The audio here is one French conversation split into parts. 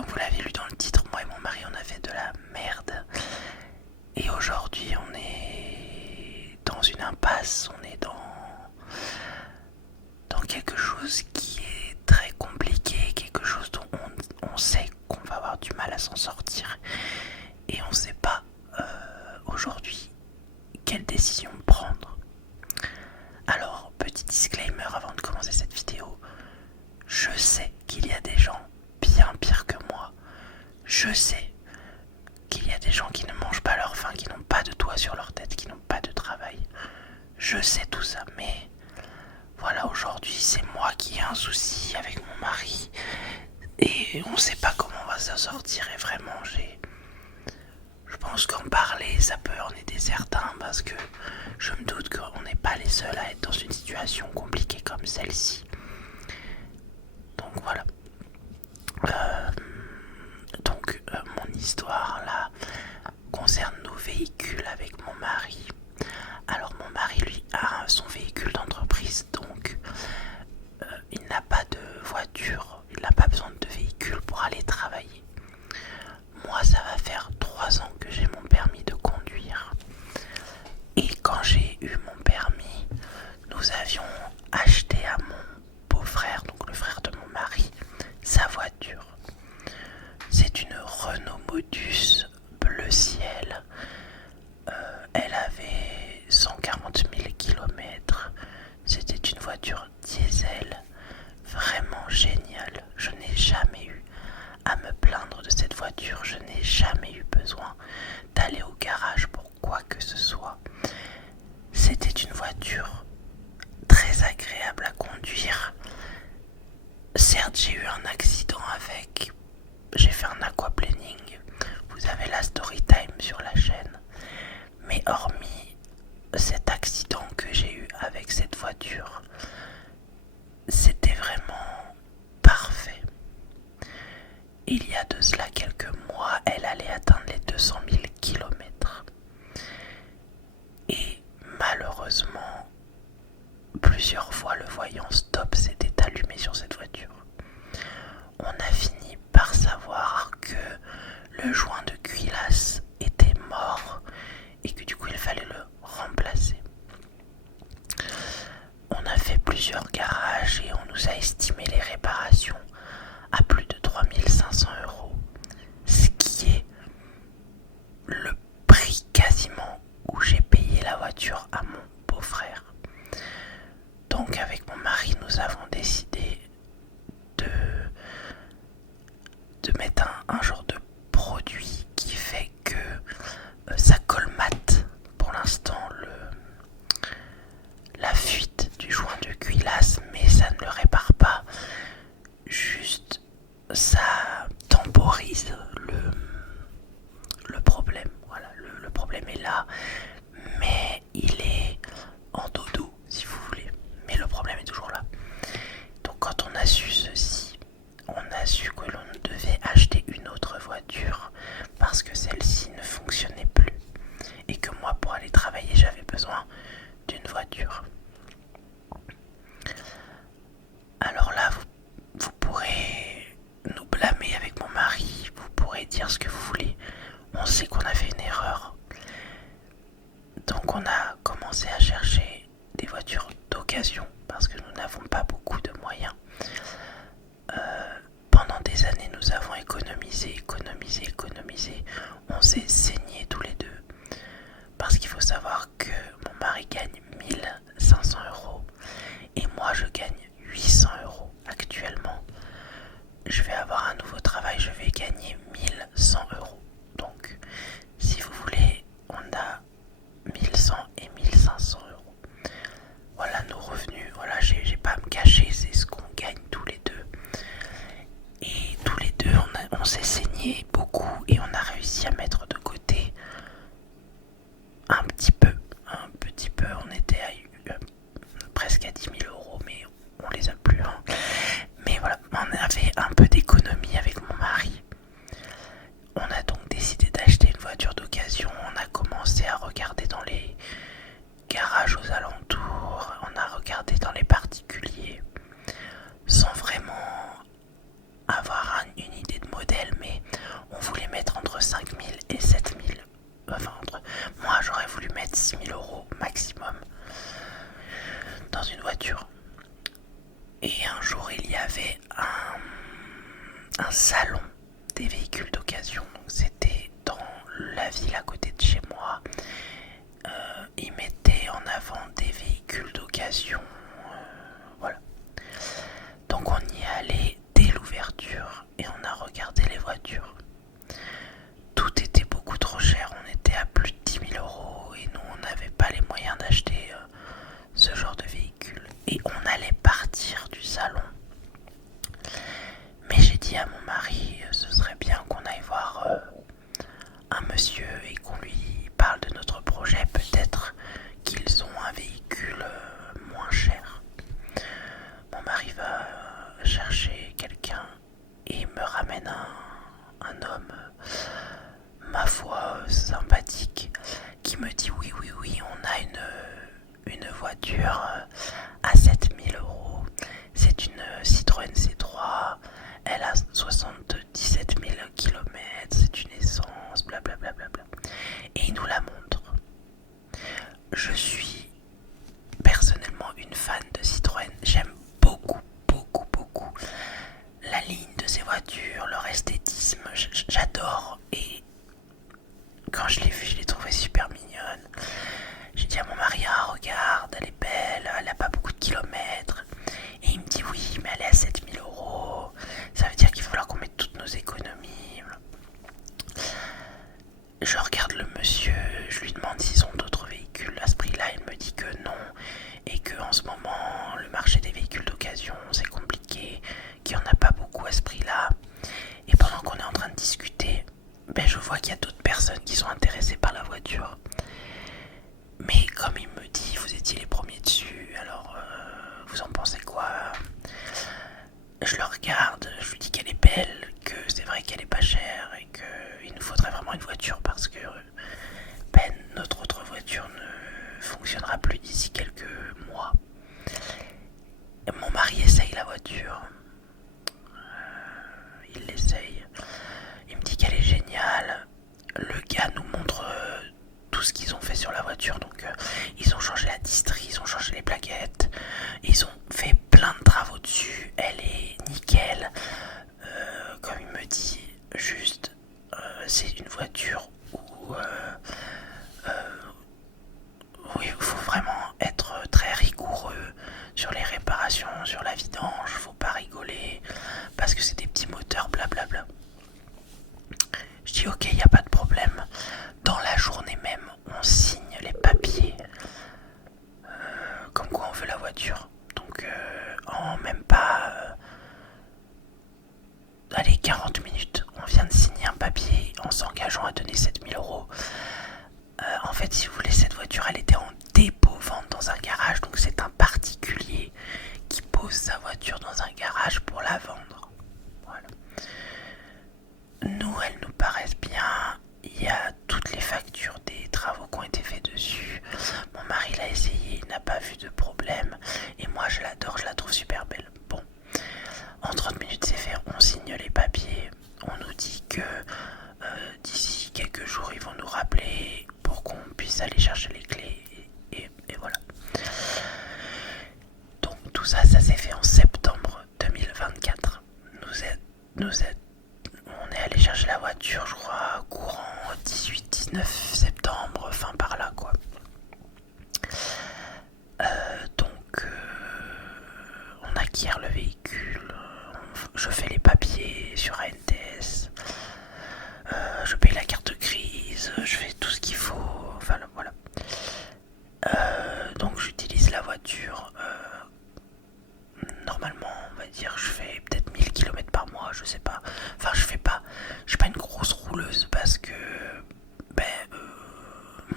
comme vous l'avez lu dans le titre, moi et mon mari on a fait de la merde. Et aujourd'hui on est dans une impasse, on est dans quelque chose qui est très compliqué, quelque chose dont on sait qu'on va avoir du mal à s'en sortir. Et on ne sait pas aujourd'hui quelle décision prendre. Alors, petit disclaimer avant de commencer cette vidéo, je sais qu'il y a des gens bien pires que moi. Je sais qu'il y a des gens qui ne mangent pas leur faim, qui n'ont pas de toit sur leur tête, qui n'ont pas de travail. Je sais tout ça, mais voilà, aujourd'hui c'est moi qui ai un souci avec mon mari et on ne sait pas comment on va s'en sortir. Et vraiment, je pense qu'en parler ça peut en aider certains, parce que je me doute qu'on n'est pas les seuls à être dans une situation compliquée comme celle-ci. Donc voilà. Mon histoire là concerne nos véhicules avec mon mari. Alors mon mari lui a son véhicule d'entreprise, donc il n'a pas de voiture, il n'a pas besoin de véhicule pour aller travailler. Moi ça va faire 3 ans que j'ai mon permis de conduire. Et quand j'ai eu mon permis, nous avions acheté à mon beau-frère, donc le frère de mon mari, sa voiture. C'est une Renault Modus bleu ciel. Elle avait 140 000 km. C'était une voiture diesel, vraiment géniale. Je n'ai jamais eu à me plaindre de cette voiture. Je n'ai jamais eu besoin d'aller au garage pour quoi que ce soit. C'était une voiture très agréable à conduire. Certes, j'ai eu un accident avec. J'ai fait un aquaplaning. Vous avez la story time sur la chaîne. Mais hormis cet accident que j'ai eu avec cette voiture, c'était vraiment parfait. Il y a de cela quelques mois, elle allait atteindre les 200 000 km. Et malheureusement, plusieurs fois le voyant stop s'était allumé sur cette voiture. On a fini par savoir que le joint de culasse était mort et que du coup il fallait le remplacer. On a fait plusieurs garages et on nous a estimé les réparations à plus de 3 500 €, ce qui est le prix quasiment où j'ai payé la voiture à mon beau-frère. Donc avec mon mari, nous avons décidé de mettre un genre de produit qui fait que ça colmate pour l'instant la fuite du joint de culasse, mais ça ne le répare pas, juste ça temporise le problème. Voilà, le problème est là, mais il est en dodo si vous voulez, mais le problème est toujours là. Donc quand on a su ceci, on a su que l'on devait acheter une autre voiture parce que celle-ci ne fonctionnait plus et que moi, pour aller travailler, j'avais besoin d'une voiture. Alors là, vous pourrez nous blâmer avec mon mari, vous pourrez dire ce que vous voulez. On sait qu'on a fait une erreur. Donc on a commencé à chercher des voitures d'occasion parce que nous n'avons pas beaucoup de moyens. Pendant des années, nous avons économisé. On s'est saignés tous les deux. Parce qu'il faut savoir que mon mari gagne 1500 € et moi je gagne 800 € actuellement. Je vais avoir un nouveau travail, je vais gagner 1100 €. Donc, si vous voulez, on a 1100 et 1500 €. Voilà nos revenus. Voilà, j'ai pas à me cacher, c'est ce qu'on gagne tous les deux. Et tous les deux, on s'est saigné beaucoup et on a réussi à mettre de côté un petit peu. On était à presque à 10 000 €, mais on les a plus. Mais voilà, on avait un peu d'économie avec mon mari. On a donc décidé d'acheter une voiture d'occasion. On a commencé à regarder dans les garages aux alentours. On a regardé dans les particuliers sans vraiment avoir une idée de modèle, salon des véhicules d'occasion. Donc c'était dans la ville à côté de chez moi. Ils mettaient en avant des véhicules d'occasion. Voilà. Donc on y est allé dès l'ouverture et on a regardé les voitures. Tout était beaucoup trop cher. On était à plus de 10 000 euros et nous on n'avait pas les moyens d'acheter ce genre de véhicule. Et on allait partir du salon. Mais j'ai dit à mon mari, ce serait bien qu'on aille voir un monsieur et qu'on lui parle de notre projet. Peut-être qu'ils ont un véhicule moins cher. Mon mari va chercher quelqu'un et me ramène un homme, ma foi, sympathique, qui me dit oui, on a une voiture à 7 000 euros. C'est une Citroën C3, elle a 77 000 km, c'est une essence, blablabla. Et il nous la montre. Je suis personnellement une fan de Citroën. J'aime beaucoup la ligne de ces voitures, leur esthétisme. J'adore. Et quand je l'ai vue, je l'ai trouvée super mignonne. J'ai dit à mon mari, regarde, elle est belle, elle a pas beaucoup de kilomètres. Et il me dit oui, mais elle est à 7 000 euros. Ça veut dire qu'il va falloir qu'on mette toutes nos économies. Je regarde le monsieur, je lui demande s'ils ont d'autres véhicules à ce prix-là. Il me dit que non et que en ce moment le marché des véhicules d'occasion c'est compliqué, qu'il n'y en a pas beaucoup à ce prix-là. Et pendant qu'on est en train de discuter, je vois qu'il y a d'autres personnes qui sont intéressées par la voiture. Mais comme il me dit, vous étiez les premiers dessus, alors vous en pensez quoi? Je le regarde, je lui dis qu'elle est belle, que c'est vrai qu'elle est pas chère et qu'il nous faudrait vraiment une voiture parce que notre autre voiture ne fonctionnera plus d'ici quelques mois. Mon mari essaye la voiture, il l'essaye, il me dit qu'elle est géniale. Le gars nous montre tout ce qu'ils ont fait sur la voiture. Donc ils ont changé la distrie, ils ont changé les plaquettes, ils ont fait plein de travaux dessus. Elle est nickel. Comme il me dit, juste c'est une voiture où oui, il faut vraiment être très rigoureux sur les réparations, sur la vidange. Faut pas rigoler parce que c'est des petits moteurs, blablabla. Je dis ok, y a pas de problème. Dans la journée même, on signe les papiers comme quoi on veut la voiture. Donc en même pas allez, 40 minutes, on vient de signer un papier en s'engageant à donner 7 000 euros. En fait, si vous voulez, cette voiture, elle était en dépôt-vente dans un garage. Donc c'est un particulier qui pose sa voiture dans un garage pour la vendre. Voilà. Nous, elles nous paraissent bien. Il y a toutes les factures des travaux qui ont été faits dessus. Mon mari l'a essayé, il n'a pas vu de problème. Et moi, je l'adore, je la trouve super belle. Bon, en 30 minutes, c'est fait. On signe les papiers. On nous dit que d'ici quelques jours, ils vont nous rappeler pour qu'on puisse aller chercher les clés. Et voilà. Donc tout ça, ça s'est fait en septembre 2024. On est allé chercher la voiture, je crois, courant 18-19 septembre, enfin par là quoi. Donc on acquiert le véhicule, je fais les papiers sur ANTS, je paye la carte grise, je fais tout ce qu'il faut, enfin voilà. Donc j'utilise la voiture, normalement on va dire je fais peut-être 1000 km par mois, je sais pas. Enfin je suis pas une grosse rouleuse parce que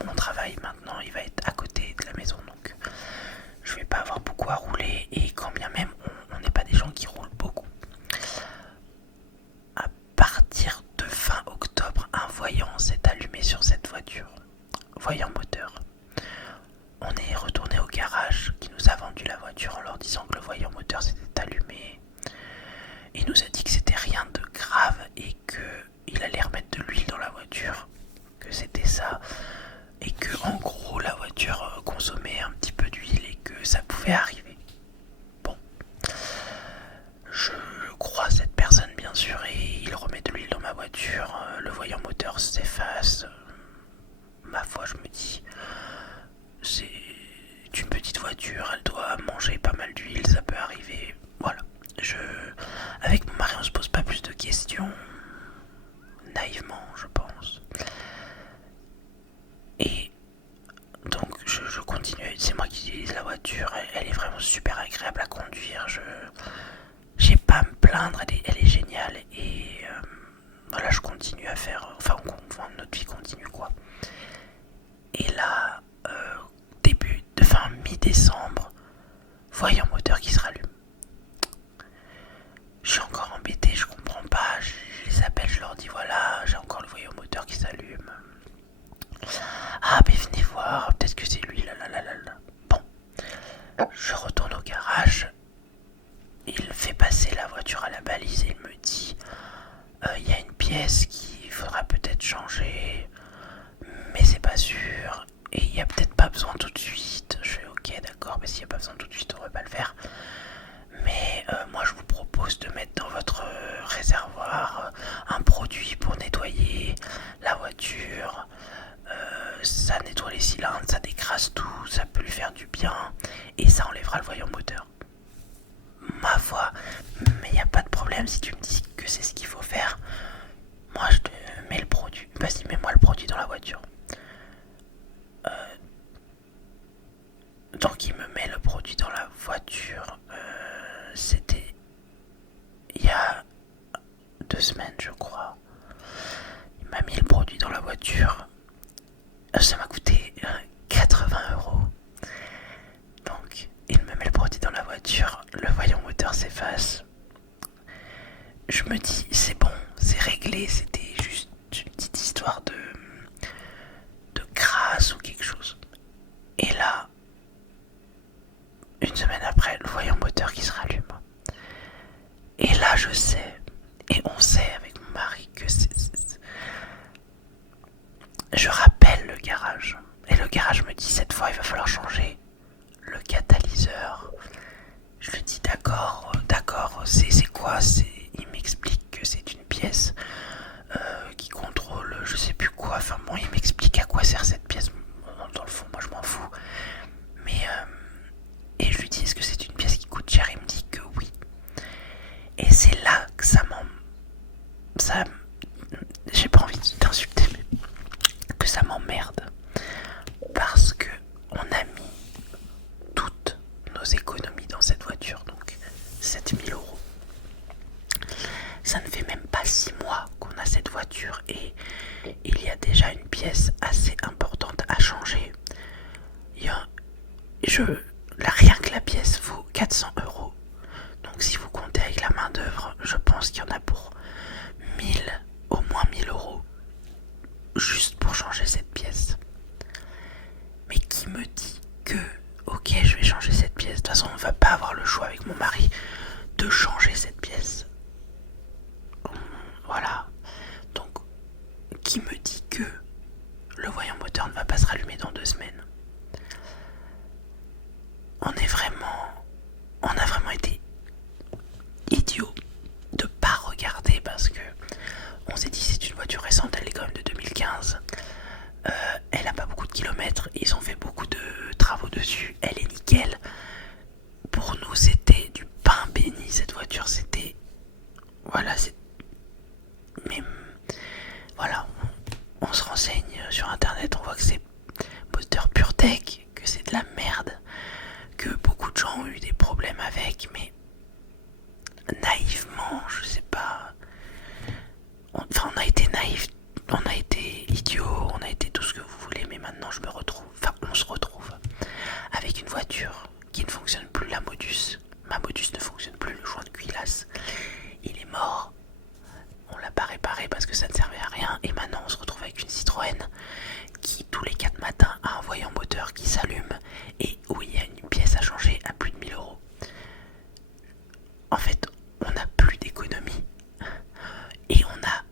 mon travail s'efface. Ma foi, je me dis, c'est une petite voiture, elle doit manger pas mal d'huile, ça peut arriver. Voilà. Avec mon mari, on se pose pas plus de questions. Naïvement, je pense. Et donc, je continue. C'est moi qui utilise la voiture. Elle est vraiment super agréable à conduire. J'ai pas à me plaindre. Elle est géniale. Et voilà, je continue à faire. Enfin, notre vie continue, quoi. Et là, fin mi-décembre, voyant moteur qui se rallume. Je suis encore embêté, je comprends pas. Je les appelle, je leur dis voilà, j'ai encore le voyant moteur qui s'allume. Ah, mais venez voir, peut-être que c'est lui, là. Bon, je retourne au garage. Il fait passer la voiture à la balise et il me dit il y a une pièce qu'il faudra peut-être changer, mais c'est pas sûr. Et il n'y a peut-être pas besoin tout de suite. Je fais ok, d'accord, mais s'il n'y a pas besoin tout de suite, on ne va pas le faire. Mais moi, je vous propose de mettre dans votre réservoir un produit pour nettoyer la voiture. Ça nettoie les cylindres, ça décrase tout, ça peut lui faire du bien et ça enlèvera le voyant moteur. Ma foi, mais il n'y a pas de problème si tu me dis que c'est ce qu'il faut faire. Moi, je te mets le produit. Vas-y, mets-moi le produit dans la voiture. Donc il me met le produit dans la voiture. C'était il y a 2 semaines, je crois. Il m'a mis le produit dans la voiture. Ça m'a coûté 80 €. Donc il me met le produit dans la voiture. Le voyant moteur s'efface. Je me dis c'est bon, c'est réglé. C'était juste une petite histoire de crasse ou quelque chose. Et là, une semaine après, le voyant moteur qui se rallume. Et là, je sais, et on sait avec mon mari que Je rappelle le garage. Et le garage me dit cette fois, il va falloir changer le catalyseur. Je lui dis d'accord, c'est quoi? Il m'explique que c'est une pièce qui contrôle je sais plus quoi. Enfin bon, il m'explique à quoi sert cette pièce. Dans le fond, moi je m'en fous. Mais et je lui dis est-ce que c'est une pièce qui coûte cher? Il me dit que oui. Et c'est là que ça j'ai pas envie d'insulter, mais que ça m'emmerde. Parce que on a mis toutes nos économies dans cette voiture, donc 7 000 €. Ça ne fait même pas 6 mois qu'on a cette voiture et il y a déjà une pièce assez importante à changer. Rien que la pièce vaut 400 €. Donc si vous comptez avec la main d'œuvre, je pense qu'il y en a pour 1000, au moins 1000 € juste pour changer cette pièce. Mais qui me dit que ok, je vais changer cette pièce. De toute façon, on ne va pas avoir le choix avec mon mari de changer cette pièce. Voilà. Donc, qui me dit que le voyant moteur ne va pas se rallumer dans 2 semaines? On a vraiment été idiots de pas regarder parce que on s'est dit c'est une voiture récente, elle est quand même de 2015. Elle a pas beaucoup de kilomètres, ils ont fait beaucoup de travaux dessus, elle est nickel. Pour nous c'était du pain béni cette voiture, c'était voilà, mais voilà, on se renseigne sur internet, on voit que c'est moteur PureTech, que c'est de la merde, que beaucoup de gens ont eu des problèmes avec, mais naïvement, je sais pas. Enfin, on a été naïfs, on a été idiots, on a été tout ce que vous voulez, mais maintenant on se retrouve avec une voiture qui ne fonctionne plus, la Modus. Ma Modus ne fonctionne plus, le joint de culasse, il est mort. On l'a pas réparé parce que ça ne servait à rien, et maintenant on se retrouve avec une Citroën qui tous les 4 matins a un voyant moteur qui s'allume et où il y a une pièce à changer à plus de 1000 €. En fait, on n'a plus d'économie et on a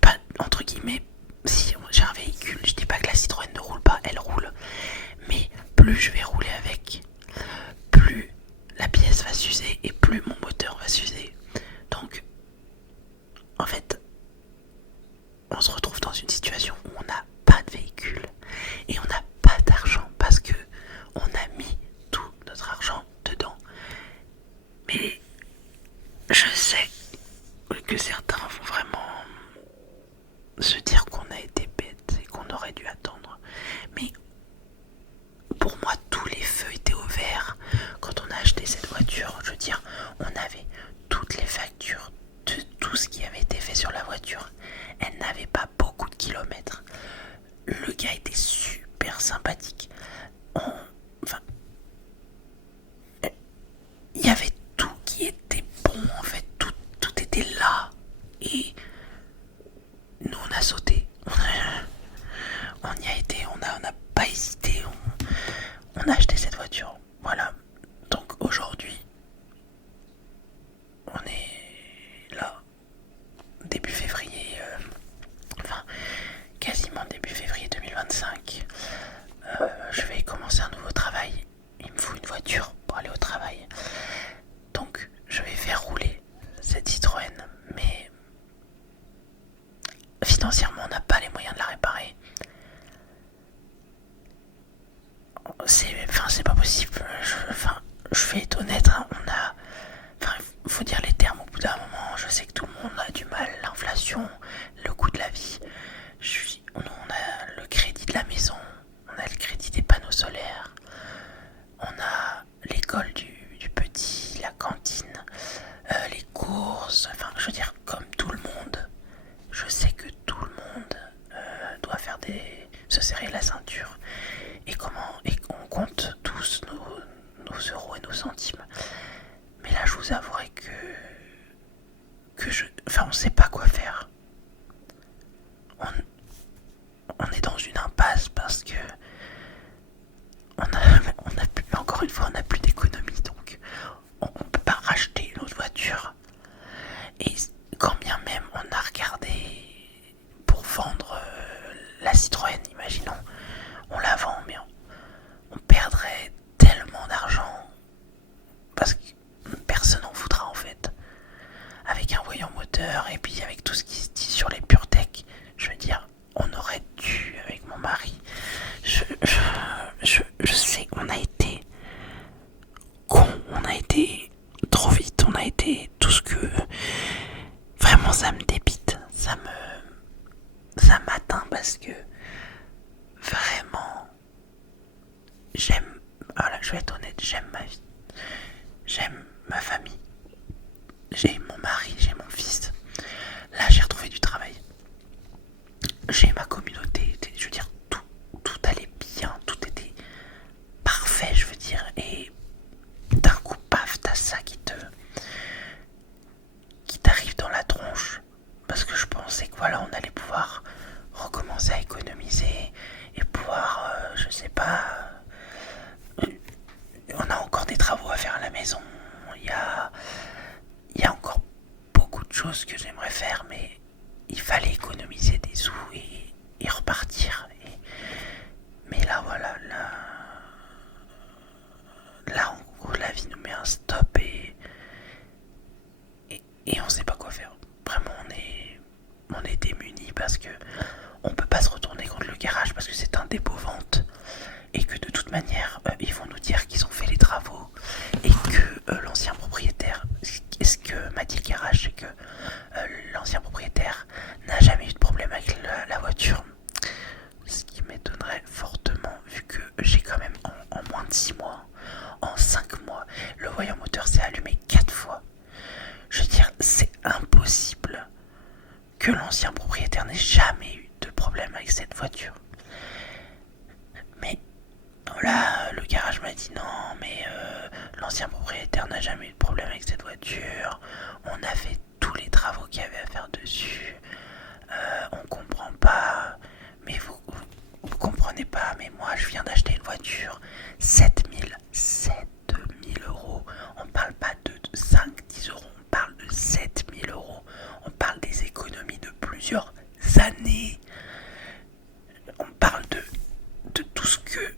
pas, entre guillemets, si j'ai un véhicule, je dis pas que la Citroën ne roule pas, elle roule, mais plus je vais rouler avec, plus la pièce va s'user et plus mon moteur va s'user. Donc en fait, certains vont vraiment se dire qu'on a été bête et qu'on aurait dû attendre. Mais pour moi, tous les feux étaient au vert quand on a acheté cette voiture. Je veux dire, on avait toutes les factures de tout ce qui avait été fait sur la voiture. Elle n'avait pas beaucoup de kilomètres. Le gars était super sympathique. Enfin, il y avait tout qui était bon en fait. Tout était là. Et nous, on a sauté. On y a été. On n'a pas hésité. On a acheté cette voiture. Voilà. Donc aujourd'hui, on est là, début février, enfin quasiment début février 2025. Je vais commencer un nouveau travail. Il me faut une voiture pour aller au travail. Donc je vais faire rouler cette Citroën, mais financièrement on n'a pas les moyens de la réparer. C'est pas possible. Je vais être honnête, hein, faut dire les termes au bout d'un moment. Je sais que tout le monde a du mal, l'inflation, le coût de la vie. On a le crédit de la maison, on a le crédit des panneaux solaires, on a l'école du petit, la cantine, les courses. Enfin, je veux dire, comme tout le monde, je sais que tout le monde doit se serrer la ceinture. Et on compte tous nos euros et nos centimes. Mais là, je vous avouerai que on sait pas quoi faire. On est dans une impasse parce que encore une fois, on n'a plus d'économie, donc on peut pas racheter une autre voiture. Et quand bien même on a regardé pour vendre la Citroën, imaginons, on la vend, mais on perdrait tellement d'argent parce que personne n'en voudra en fait. Avec un voyant moteur et puis avec tout ce qui se dit sur les PureTech, je veux dire, on aurait dû, avec mon mari, je sais qu'on a été con, on a été trop vite, on a été tout ce que... Vraiment ça me débite, ça m'atteint parce que vraiment j'aime, voilà, je vais être honnête, j'aime ma vie, j'aime ma famille, j'ai mon mari, j'ai mon fils, là j'ai retrouvé du travail, j'ai ma communauté, je veux dire tout allait bien, tout était parfait, je veux dire, et d'un coup paf, t'as ça qui t'arrive dans la tronche, parce que je pensais que voilà, on allait pouvoir recommencer à économiser et pouvoir, je sais pas, on a encore des travaux à faire à la maison, il y a encore beaucoup de choses que j'aimerais faire, mais il fallait économiser des sous et repartir. Mais là, voilà, là, en gros, la vie nous met un stop et on sait pas quoi faire. Vraiment, on est démunis parce que on peut pas se retourner contre le garage parce que c'est un dépôt-vente et que de toute manière, ils vont nous dire qu'ils ont fait les travaux et que l'ancien propriétaire, ce que m'a dit le garage, c'est que l'ancien propriétaire n'a jamais eu de problème avec la voiture. Ce qui m'étonnerait fortement vu que j'ai quand même en moins de 6 mois, en 5 mois, le voyant moteur s'est allumé 4 fois. Je veux dire, c'est impossible que l'ancien propriétaire n'ait jamais eu de problème avec cette voiture. Mais là, le garage m'a dit non, mais l'ancien propriétaire n'a jamais eu de problème avec cette voiture. On a fait tous les travaux qu'il y avait à faire dessus. On comprend pas. Mais vous comprenez pas, mais moi je viens d'acheter une voiture. 7000 euros. On parle pas de 5-10 euros, on parle de 7000 euros. On parle des économies de plusieurs années. On parle de tout ce que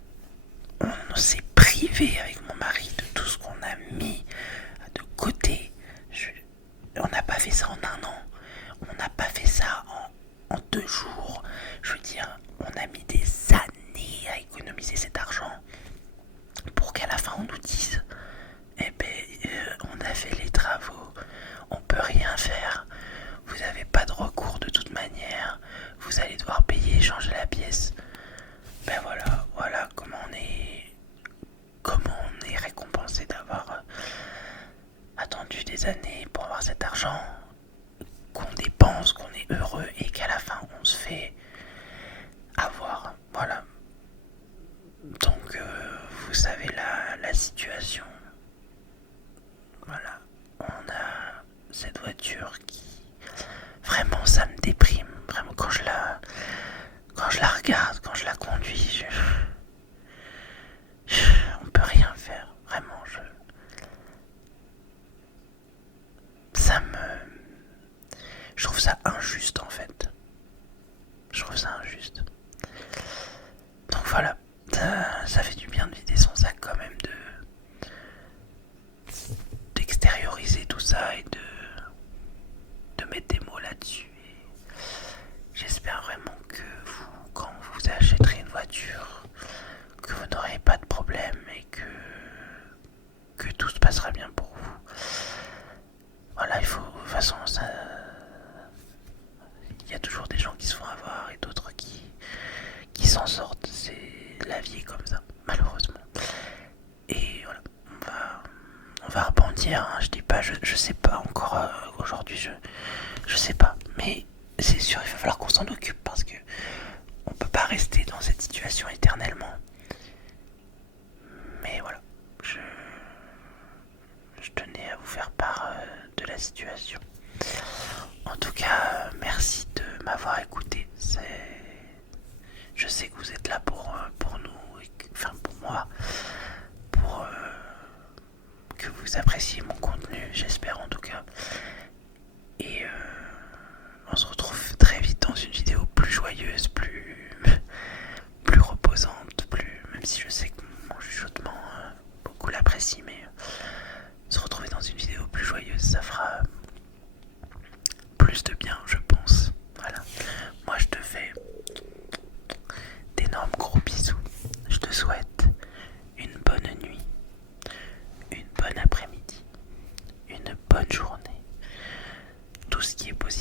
on s'est privé avec mon mari, de tout ce qu'on a mis de côté. On n'a pas fait ça en un an. On n'a pas fait ça en 2 jours. Je veux dire, on a mis des années à économiser cet argent pour qu'à la fin on nous dise on a fait les travaux, on peut rien faire. ça me déprime. Vraiment, quand je la regarde, quand je la conduis, on peut rien faire. Vraiment, je trouve ça injuste en fait. Je trouve ça injuste. Donc voilà, ça fait du bien de vider son sac quand même, d'extérioriser tout ça et de mettre des mots là-dessus. Et j'espère vraiment que vous, quand vous achèterez une voiture, que vous n'aurez pas de problème et que tout se passera bien pour vous. Voilà, il faut, de toute façon, il y a toujours des gens qui se font avoir et d'autres qui s'en sortent. La vie est comme ça, malheureusement. Et voilà, on va rebondir. Hein. Je dis pas, je sais pas encore aujourd'hui, je sais pas, mais c'est sûr, il va falloir qu'on s'en occupe parce que on peut pas rester dans cette situation éternellement. Mais voilà, je tenais à vous faire part de la situation. En tout cas, merci de m'avoir écouté. Je sais que vous êtes là pour nous, enfin pour moi, pour que vous appréciez mon contenu, j'espère en tout cas. Et on se retrouve très vite dans une vidéo plus joyeuse, plus reposante, même si je sais que mon chuchotement, beaucoup l'apprécient, mais se retrouver dans une vidéo plus joyeuse, ça fera plus de bien, je pense. Voilà. Moi, je te fais d'énormes gros bisous. Je te souhaite une bonne nuit, une bonne après-midi, une bonne journée. Tout ce qui est possible